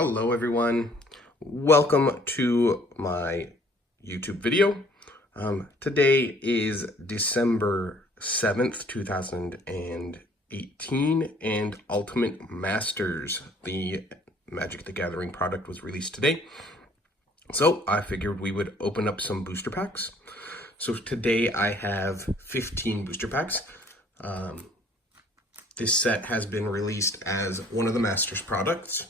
Hello everyone, welcome to my YouTube video. Today is December 7th, 2018, and Ultimate Masters, the Magic the Gathering product, was released today. So I figured we would open up some booster packs. So today I have 15 booster packs. This set has been released as one of the Masters products.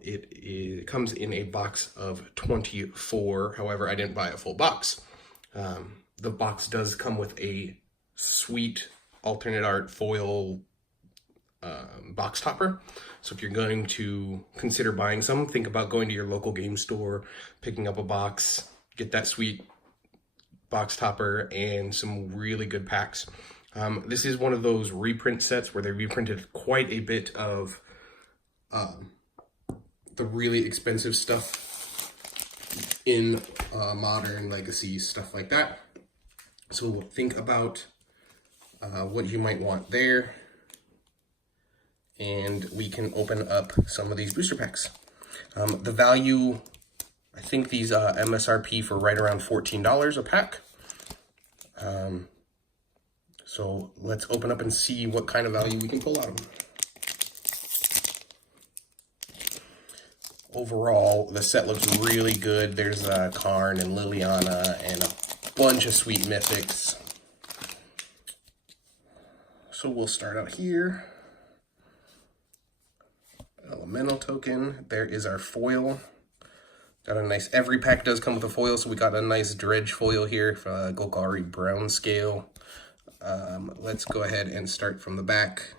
It comes in a box of 24. However, I didn't buy a full box. The box does come with a sweet alternate art foil box topper. So if you're going to consider buying some, think about going to your local game store, picking up a box, get that sweet box topper and some really good packs. This is one of those reprint sets where they reprinted quite a bit of the really expensive stuff in Modern, Legacy, stuff like that. So think about what you might want there, and we can open up some of these booster packs. The value, I think these MSRP for right around $14 a pack. So let's open up and see what kind of value we can pull out of them. Overall, the set looks really good. There's Karn and Liliana and a bunch of sweet mythics. So we'll start out here. Elemental token. There is our foil. Got a nice, every pack does come with a foil, so we got a nice dredge foil here for Golgari Brown Scale. Let's go ahead and start from the back,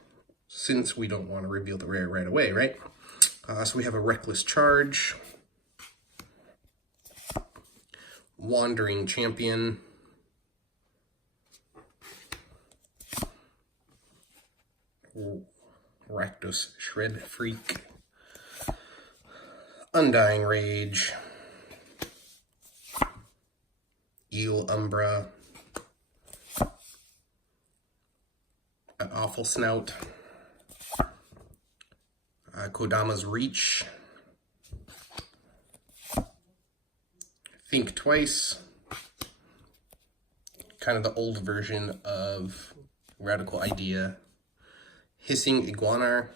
since we don't want to reveal the rare right away, right? So we have a Reckless Charge, Wandering Champion, Rakdos Shred Freak, Undying Rage, Eel Umbra, an Awful Snout, Kodama's Reach, Think Twice, kind of the old version of Radical Idea, Hissing Iguanar,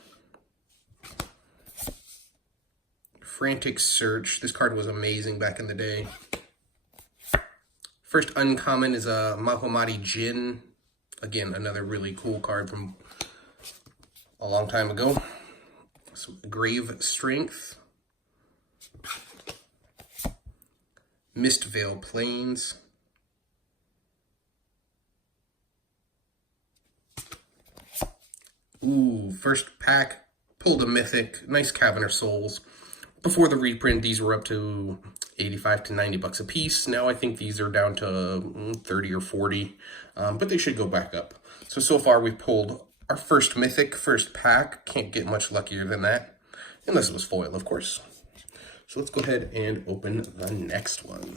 Frantic Search. This card was amazing back in the day. First uncommon is a Mahomati Jin. Again, another really cool card from a long time ago. So, Grave Strength, Mistvale Plains, first pack, pulled a mythic, nice Caverner Souls. Before the reprint, these were up to 85 to 90 bucks a piece. Now I think these are down to 30 or 40, but they should go back up. So far we've pulled our first mythic, first pack. Can't get much luckier than that, unless it was foil, of course. So let's go ahead and open the next one.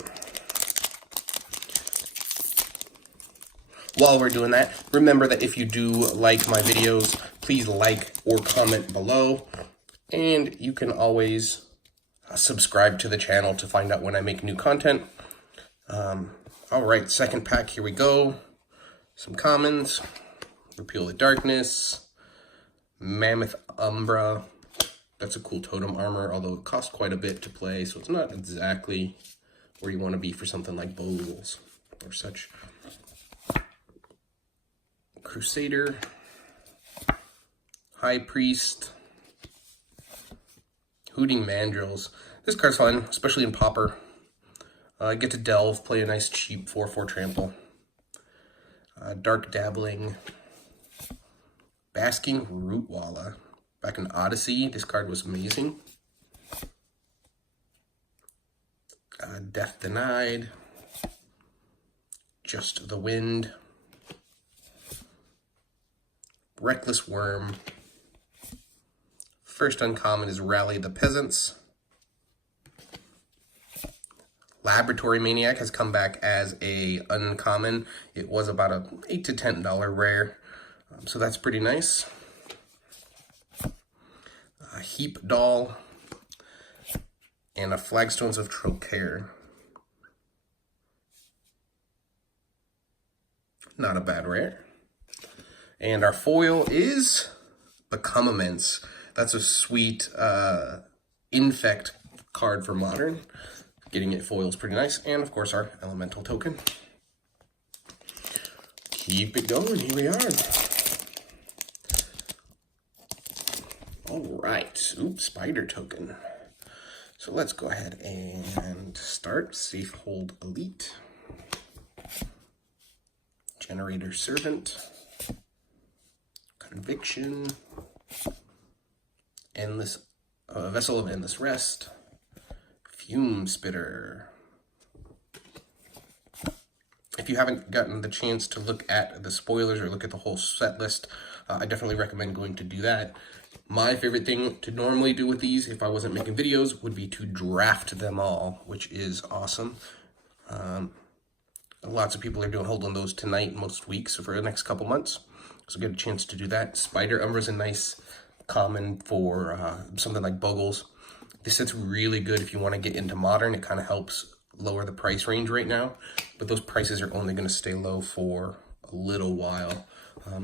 While we're doing that, remember that if you do like my videos, please like or comment below. And you can always subscribe to the channel to find out when I make new content. All right, second pack, here we go. Some commons. Repeal the Darkness, Mammoth Umbra. That's a cool totem armor, although it costs quite a bit to play, so it's not exactly where you want to be for something like bowls or such. Crusader, High Priest, Hooting Mandrills. This card's fun, especially in Pauper. Get to delve, play a nice cheap 4/4 trample. Dark Dabbling, Basking Rootwalla. Back in Odyssey, this card was amazing. Death Denied, Just the Wind, Reckless Worm. First uncommon is Rally the Peasants. Laboratory Maniac has come back as a uncommon. It was about a $8 to $10 rare, so that's pretty nice. Heap Doll, and a Flagstones of Trocaire. Not a bad rare. And our foil is Become Immense. That's a sweet Infect card for Modern. Getting it foil is pretty nice. And of course our Elemental token. Keep it going, here we are. All right, oops, Spider token. So let's go ahead and start. Safe Hold Elite. Generator Servant. Conviction. Endless Vessel of Endless Rest. Fume Spitter. If you haven't gotten the chance to look at the spoilers or look at the whole set list, I definitely recommend going to do that. My favorite thing to normally do with these, if I wasn't making videos, would be to draft them all, which is awesome. Lots of people are doing hold on those tonight most weeks for the next couple months, so get a chance to do that. Spider Umbra is a nice common for something like Buggles. This set's really good if you want to get into Modern. It kind of helps lower the price range right now, but those prices are only going to stay low for a little while.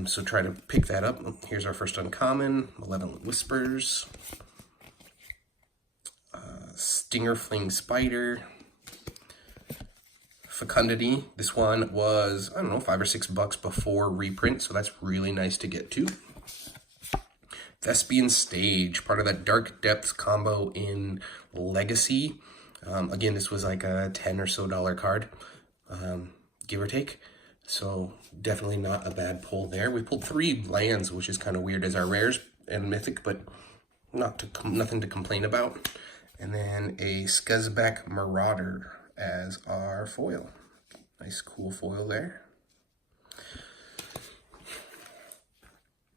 So try to pick that up. Here's our first uncommon, Malevolent Whispers. Stinger Fling Spider. Fecundity. This one was, I don't know, $5 or $6 before reprint, so that's really nice to get to. Thespian Stage, part of that Dark Depths combo in Legacy. Again, this was like a $10 or so card, give or take. So definitely not a bad pull there. We pulled 3 lands, which is kind of weird as our rares and mythic, but nothing to complain about. And then a Skuzbek Marauder as our foil. Nice cool foil there.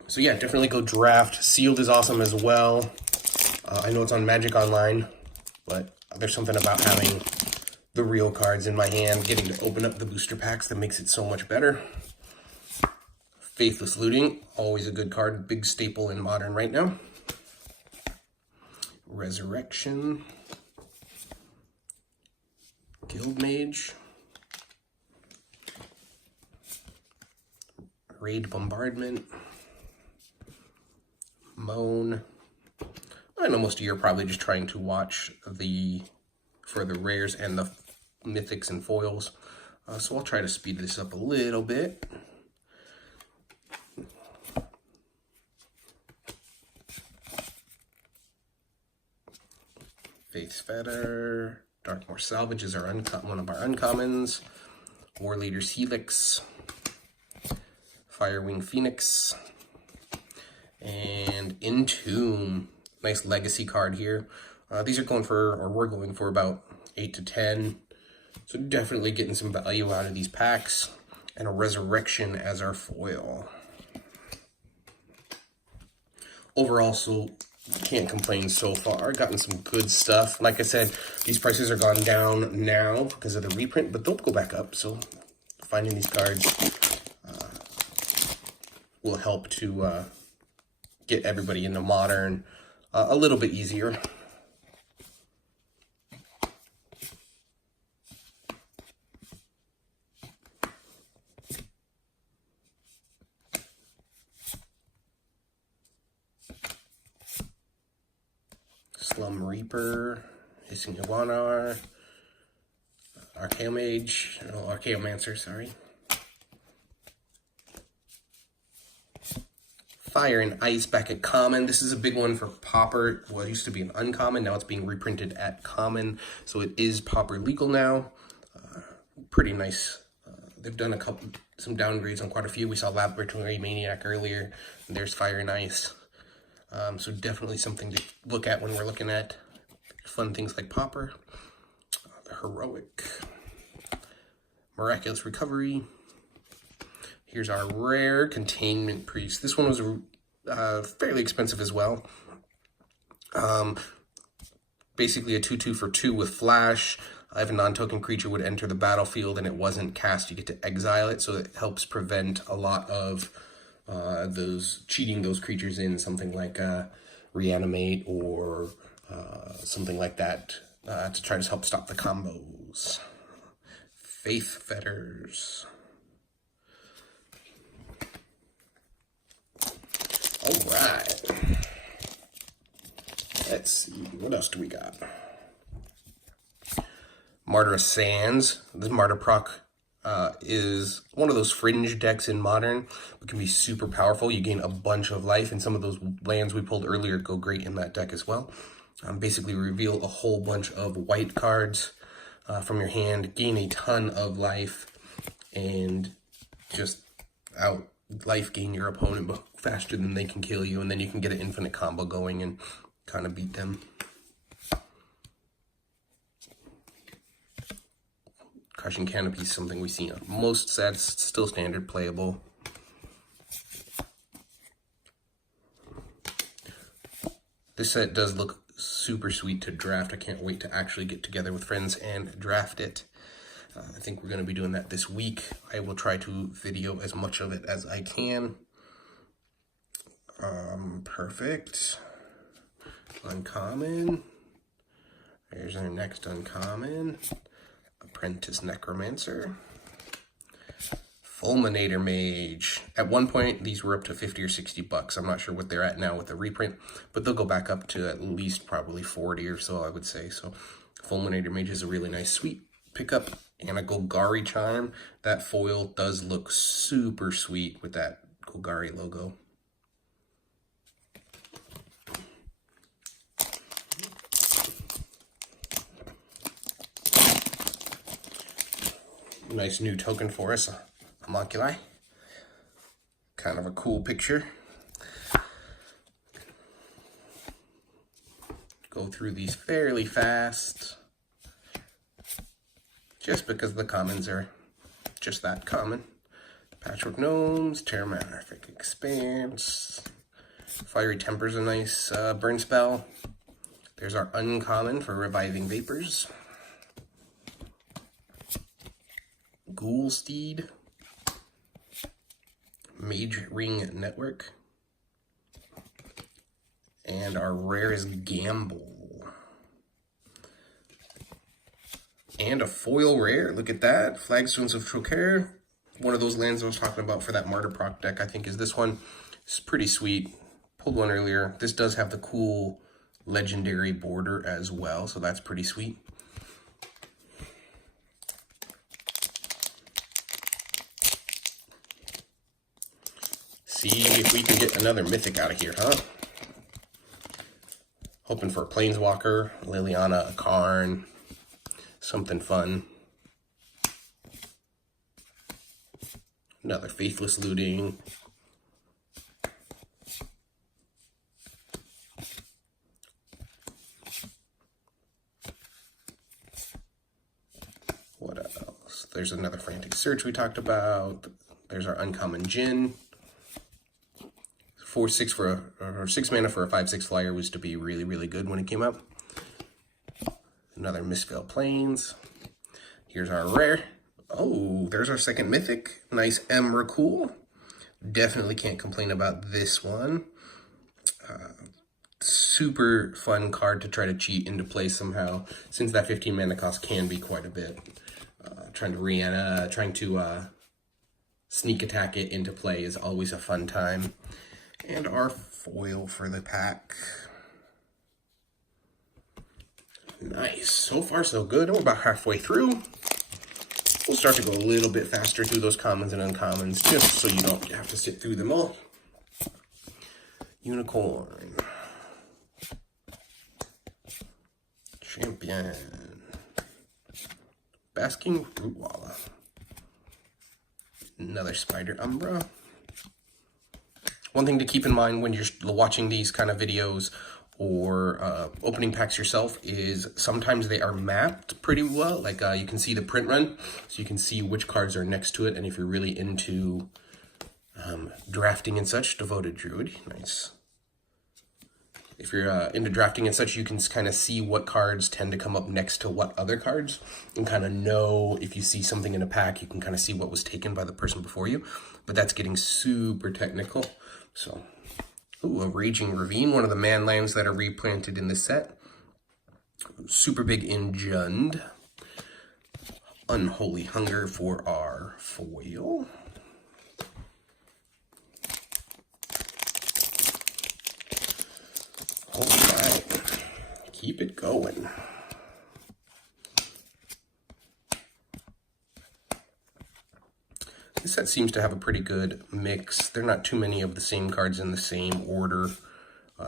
So yeah, definitely go draft. Sealed is awesome as well. I know it's on Magic Online, but there's something about having the real cards in my hand, getting to open up the booster packs that makes it so much better. Faithless Looting, always a good card, big staple in Modern right now. Resurrection. Guild Mage. Raid Bombardment. Moan. I know most of you are probably just trying to watch for the rares and the mythics and foils. So I'll try to speed this up a little bit. Faith's Fetter. Darkmoor Salvage is one of our uncommons. War Leader's Helix. Firewing Phoenix. And Entomb. Nice legacy card here. These are going for, or we're going for about 8 to 10. So definitely getting some value out of these packs. And a Resurrection as our foil. Overall, so can't complain so far. Gotten some good stuff. Like I said, these prices are gone down now because of the reprint, but they'll go back up. So finding these cards will help to get everybody into Modern a little bit easier. Slum Reaper, Hissing Iguanar, Archaeomancer, sorry. Fire and Ice back at Common. This is a big one for Pauper. Well, it used to be an uncommon, now it's being reprinted at Common, so it is Pauper legal now. Pretty nice. They've done some downgrades on quite a few. We saw Laboratory Maniac earlier, and there's Fire and Ice. So definitely something to look at when we're looking at fun things like Pauper. The Heroic. Miraculous Recovery. Here's our rare Containment Priest. This one was fairly expensive as well. Basically a 2/2 for 2 with Flash. If a non-token creature would enter the battlefield and it wasn't cast, you get to exile it. So it helps prevent a lot of cheating those creatures in, something like Reanimate or something like that. to try to help stop the combos. Faith Fetters. All right. Let's see, what else do we got? Martyr of Sands. This Martyr proc is one of those fringe decks in Modern, but can be super powerful. You gain a bunch of life, and some of those lands we pulled earlier go great in that deck as well. Basically reveal a whole bunch of white cards from your hand, gain a ton of life, and just out life gain your opponent faster than they can kill you, and then you can get an infinite combo going and kind of beat them. Crushing Canopy is something we see on most sets, still standard playable. This set does look super sweet to draft. I can't wait to actually get together with friends and draft it. I think we're going to be doing that this week. I will try to video as much of it as I can. Perfect. Uncommon. There's our next uncommon. Apprentice Necromancer. Fulminator Mage. At one point, these were up to 50 or 60 bucks. I'm not sure what they're at now with the reprint, but they'll go back up to at least probably 40 or so, I would say. So Fulminator Mage is a really nice, sweet pickup. And a Golgari Charm. That foil does look super sweet with that Golgari logo. Nice new token for us, Homunculi. Kind of a cool picture. Go through these fairly fast, just because the commons are just that common. Patchwork Gnomes, Terramorphic Expanse, Fiery Temper's a nice burn spell. There's our uncommon for Reviving Vapors. Ghoulsteed, Mage Ring Network, and our rare is Gamble. And a foil rare, look at that, Flagstones of Trocaire. One of those lands I was talking about for that Martyr proc deck, I think, is this one. It's pretty sweet. Pulled one earlier. This does have the cool legendary border as well, so that's pretty sweet. See if we can get another mythic out of here, huh? Hoping for a Planeswalker, Liliana, a Karn, something fun. Another Faithless Looting. What else? There's another Frantic Search we talked about. There's our uncommon Jin. 4/6 for or 6 mana for a 5/6 flyer was to be really, really good when it came out. Another Mistveil Plains. Here's our rare. Oh, there's our second mythic. Nice Emrakul. Definitely can't complain about this one. Super fun card to try to cheat into play somehow, since that 15 mana cost can be quite a bit. Trying to sneak attack it into play is always a fun time. And our foil for the pack. Nice. So far, so good. We're about halfway through. We'll start to go a little bit faster through those commons and uncommons, just so you don't have to sit through them all. Unicorn. Champion. Basking Rootwalla. Another Spider Umbra. One thing to keep in mind when you're watching these kind of videos or opening packs yourself is sometimes they are mapped pretty well. Like you can see the print run, so you can see which cards are next to it. And if you're really into drafting and such, Devoted Druid, nice. If you're into drafting and such, you can kind of see what cards tend to come up next to what other cards, and kind of know if you see something in a pack, you can kind of see what was taken by the person before you. But that's getting super technical. So, ooh, a Raging Ravine, one of the man lands that are replanted in this set. Super Big Injund. Unholy Hunger for our foil. All right, keep it going. This set seems to have a pretty good mix. There are not too many of the same cards in the same order.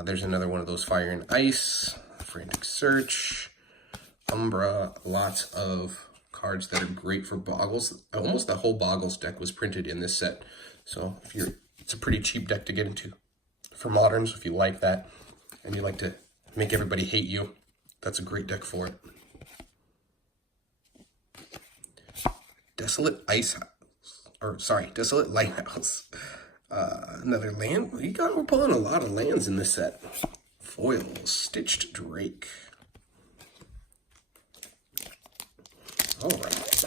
There's another one of those Fire and Ice, Frantic Search, Umbra, lots of cards that are great for Boggles. Almost the whole Boggles deck was printed in this set. So it's a pretty cheap deck to get into for Moderns if you like that and you like to make everybody hate you. That's a great deck for it. Desolate Lighthouse. Another land. We're pulling a lot of lands in this set. Foil, Stitched Drake. All right.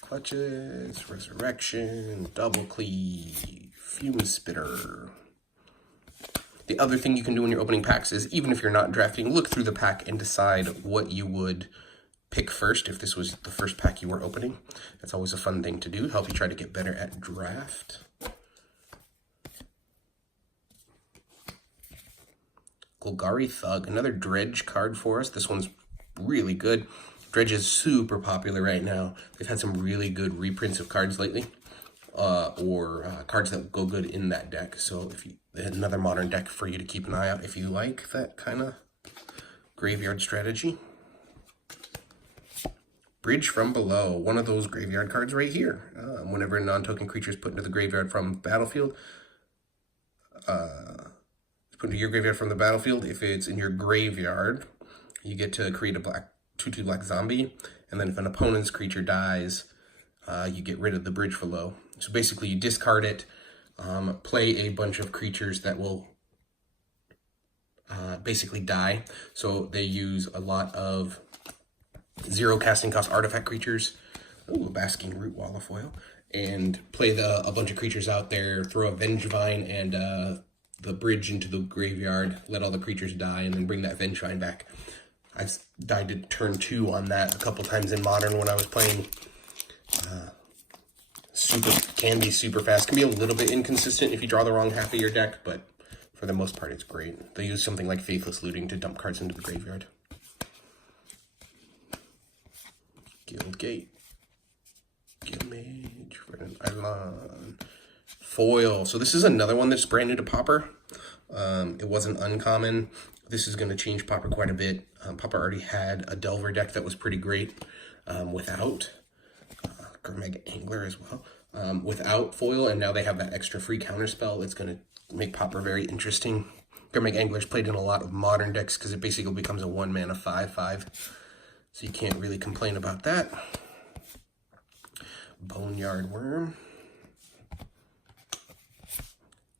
Clutches, Resurrection, Double Cleave, Fume Spitter. The other thing you can do when you're opening packs is, even if you're not drafting, look through the pack and decide what you would pick first if this was the first pack you were opening. That's always a fun thing to do, help you try to get better at draft. Golgari Thug, another Dredge card for us. This one's really good. Dredge is super popular right now. They've had some really good reprints of cards lately, or cards that go good in that deck. So another Modern deck for you to keep an eye out if you like that kind of graveyard strategy. Bridge from Below, one of those graveyard cards right here. Whenever a non-token creature is put into the graveyard from the battlefield, put into your graveyard from the battlefield. If it's in your graveyard, you get to create a 2/2 black zombie, and then if an opponent's creature dies, you get rid of the Bridge Below. So basically, you discard it, play a bunch of creatures that will basically die. So they use a lot of 0 casting cost artifact creatures. Ooh, a Basking Root Wall of Foil. And play a bunch of creatures out there, throw a Vengevine and the Bridge into the graveyard, let all the creatures die, and then bring that Vengevine back. I died to turn 2 on that a couple times in Modern when I was playing. Can be super fast. Can be a little bit inconsistent if you draw the wrong half of your deck, but for the most part, it's great. They use something like Faithless Looting to dump cards into the graveyard. Guildgate. Guildmage. Verdant Island. Foil. So this is another one that's brand new to Pauper. It wasn't uncommon. This is going to change Pauper quite a bit. Pauper already had a Delver deck that was pretty great without Gurmag Angler as well. Without foil, and now they have that extra free counterspell. It's going to make Pauper very interesting. Gurmag Angler's played in a lot of Modern decks because it basically becomes a 1-mana 5/5. So you can't really complain about that. Boneyard Worm.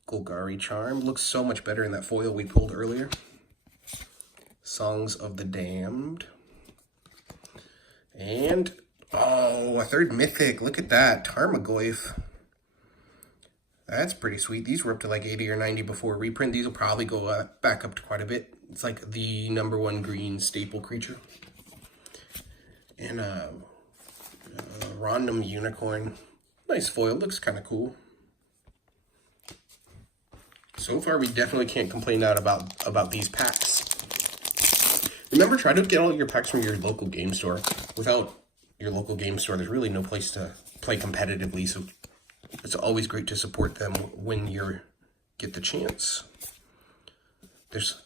Golgari Charm. Looks so much better in that foil we pulled earlier. Songs of the Damned. And, oh, a third Mythic. Look at that. Tarmogoyf. That's pretty sweet. These were up to like 80 or 90 before reprint. These will probably go back up to quite a bit. It's like the #1 green staple creature. And Random Unicorn. Nice foil. Looks kind of cool. So far, we definitely can't complain out about these packs. Remember, try to get all your packs from your local game store. Without your local game store, there's really no place to play competitively, so it's always great to support them when you get the chance. There's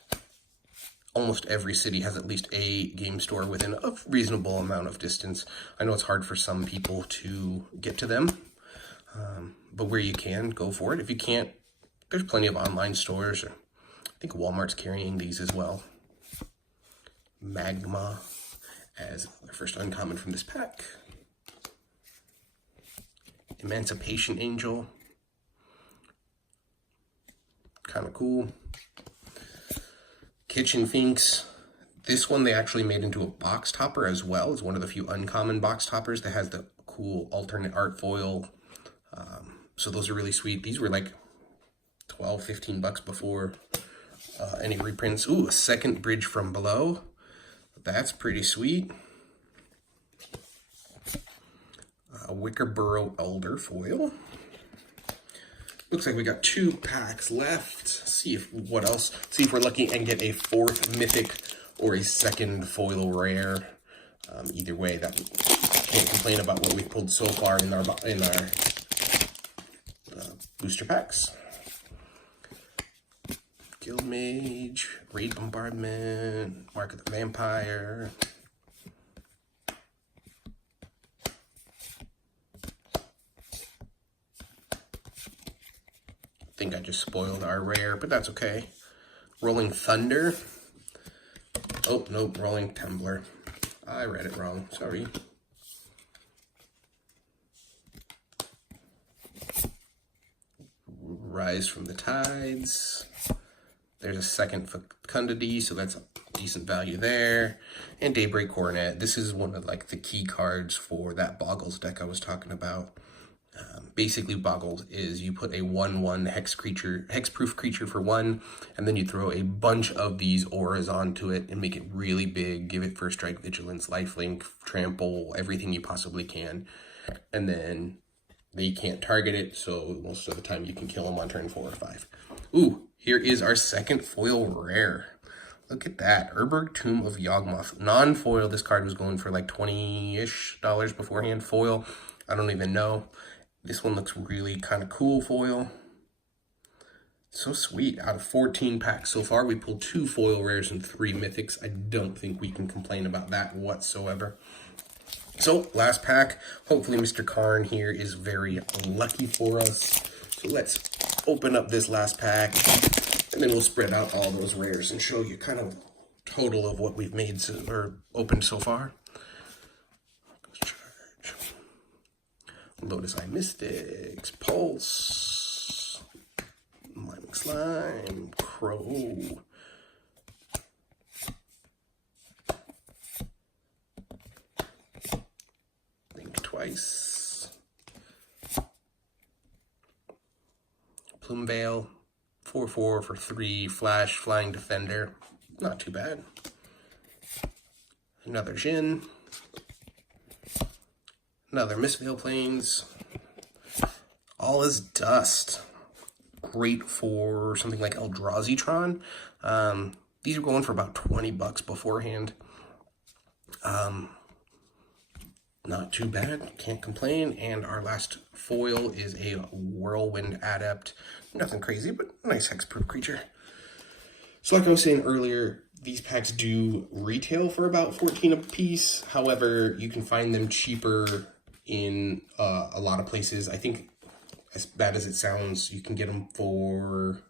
almost every city has at least a game store within a reasonable amount of distance. I know it's hard for some people to get to them, but where you can, go for it. If you can't, there's plenty of online stores. I think Walmart's carrying these as well. Magma as the first uncommon from this pack. Emancipation Angel. Kind of cool. Kitchen Finks. This one they actually made into a box topper as well. It's one of the few uncommon box toppers that has the cool alternate art foil. So those are really sweet. These were like 12, 15 bucks before any reprints. Ooh, a second Bridge from Below. That's pretty sweet. Wickerboro Elder foil. Looks like we got 2 packs left. See if what else. See if we're lucky and get a 4th mythic or a 2nd foil rare. Either way, that can't complain about what we've pulled so far in our booster packs. Guild Mage, Raid Bombardment, Mark of the Vampire. I think I just spoiled our rare, but that's okay. Rolling Thunder. Oh, nope, Rolling Tumbler. I read it wrong, sorry. Rise from the Tides. There's a 2nd Fecundity, so that's a decent value there. And Daybreak Coronet. This is one of like the key cards for that Boggles deck I was talking about. Basically, Boggles is you put a 1/1 hexproof creature for 1, and then you throw a bunch of these auras onto it and make it really big. Give it First Strike, Vigilance, Lifelink, Trample, everything you possibly can. And then they can't target it, so most of the time you can kill them on turn 4 or 5. Ooh, here is our 2nd foil rare. Look at that. Urborg Tomb of Yawgmoth. Non-foil, this card was going for like $20-ish beforehand. Foil, I don't even know. This one looks really kind of cool foil. So sweet. Out of 14 packs so far, we pulled 2 foil rares and 3 mythics. I don't think we can complain about that whatsoever. So, last pack. Hopefully Mr. Karn here is very lucky for us. So let's open up this last pack, and then we'll spread out all those rares and show you kind of total of what we've made or opened so far. Lotus Eye Mystics, Pulse, Miming Slime, Crow, Think Twice, Plume Veil, 4/4 for 3, Flash, Flying Defender, not too bad. Another Jhin. Another Mistveil Plains. All is Dust. Great for something like Eldrazi. These are going for about 20 bucks beforehand. Not too bad, can't complain. And our last foil is a Whirlwind Adept. Nothing crazy, but nice hexproof creature. So like I was saying earlier, these packs do retail for about 14 a piece. However, you can find them cheaper in a lot of places. I think, as bad as it sounds, you can get them for,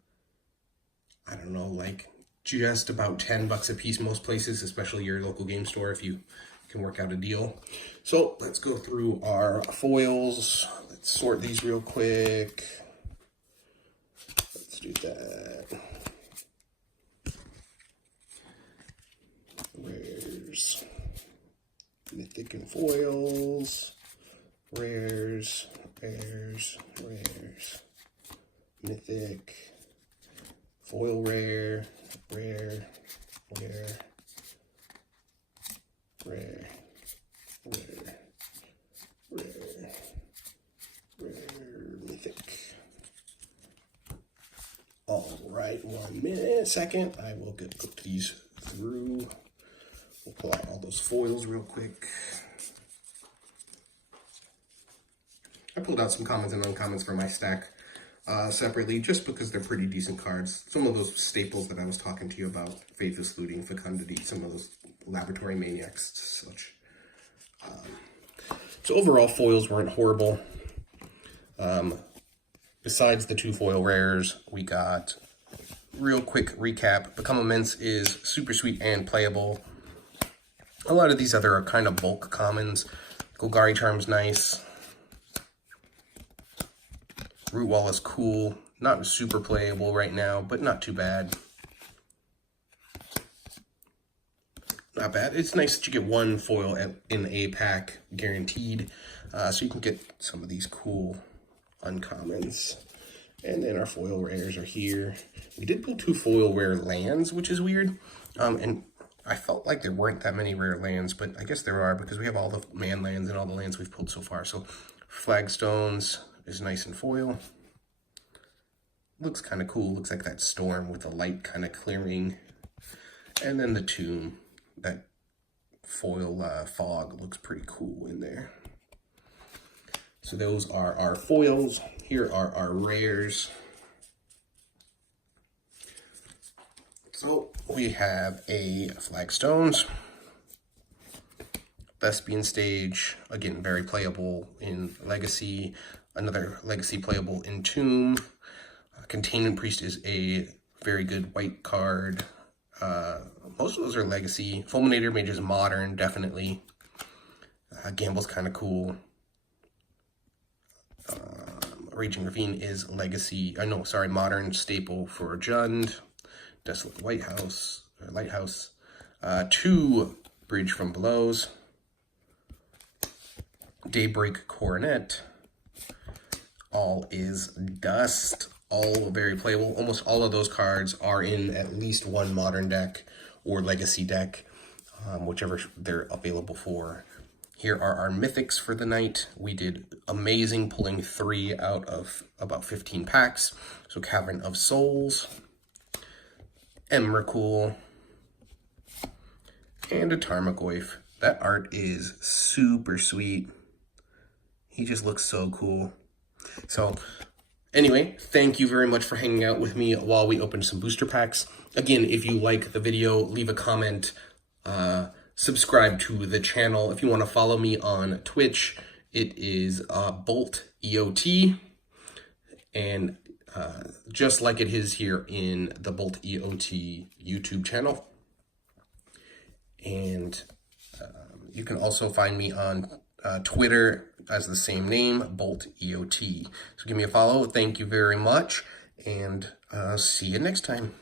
I don't know, like just about 10 bucks a piece most places, especially your local game store if you can work out a deal. So let's go through our foils. Let's sort these real quick. Let's do that. Rares, mythic and foils, rares, rares, rares, mythic, foil rare, rare, rare, rare, rare, rare, rare, mythic. All right, 1 second. I will get these through. We'll pull out all those foils real quick. I pulled out some commons and uncommons for my stack separately, just because they're pretty decent cards. Some of those staples that I was talking to you about, Faithless Looting, Fecundity, some of those Laboratory Maniacs, such. So overall, foils weren't horrible. Besides the 2 foil rares, we got, real quick recap, Become Immense is super sweet and playable. A lot of these other are kind of bulk commons. Golgari Charm's nice. Root Wall is cool. Not super playable right now, but not too bad. Not bad. It's nice that you get 1 foil in a pack, guaranteed. So you can get some of these cool uncommons. And then our foil rares are here. We did pull 2 foil rare lands, which is weird. And I felt like there weren't that many rare lands, but I guess there are because we have all the man lands and all the lands we've pulled so far. So Flagstones is nice and foil. Looks kind of cool. Looks like that storm with the light kind of clearing. And then the tomb, that foil fog looks pretty cool in there. So those are our foils. Here are our rares. So we have a Flagstones, Thespian Stage, again, very playable in Legacy. Another Legacy playable in Tomb. Containment Priest is a very good white card. Most of those are Legacy. Fulminator Mage is modern, definitely. Gamble's kind of cool. Raging Ravine is Legacy. Modern staple for Jund. Desolate Lighthouse. 2 Bridge from Below's. Daybreak Coronet. All is Dust. All very playable. Almost all of those cards are in at least one modern deck or Legacy deck, whichever they're available for. Here are our mythics for the night. We did amazing, pulling 3 out of about 15 packs. So Cavern of Souls, Emrakul, and a Tarmogoyf. That art is super sweet. He just looks so cool. So anyway, thank you very much for hanging out with me while we open some booster packs. Again, if you like the video, leave a comment, subscribe to the channel. If you want to follow me on Twitch, it is BoltEoT, and just like it is here in the BoltEoT YouTube channel. And you can also find me on Twitter as the same name, BoltEoT. So give me a follow. Thank you very much, and see you next time.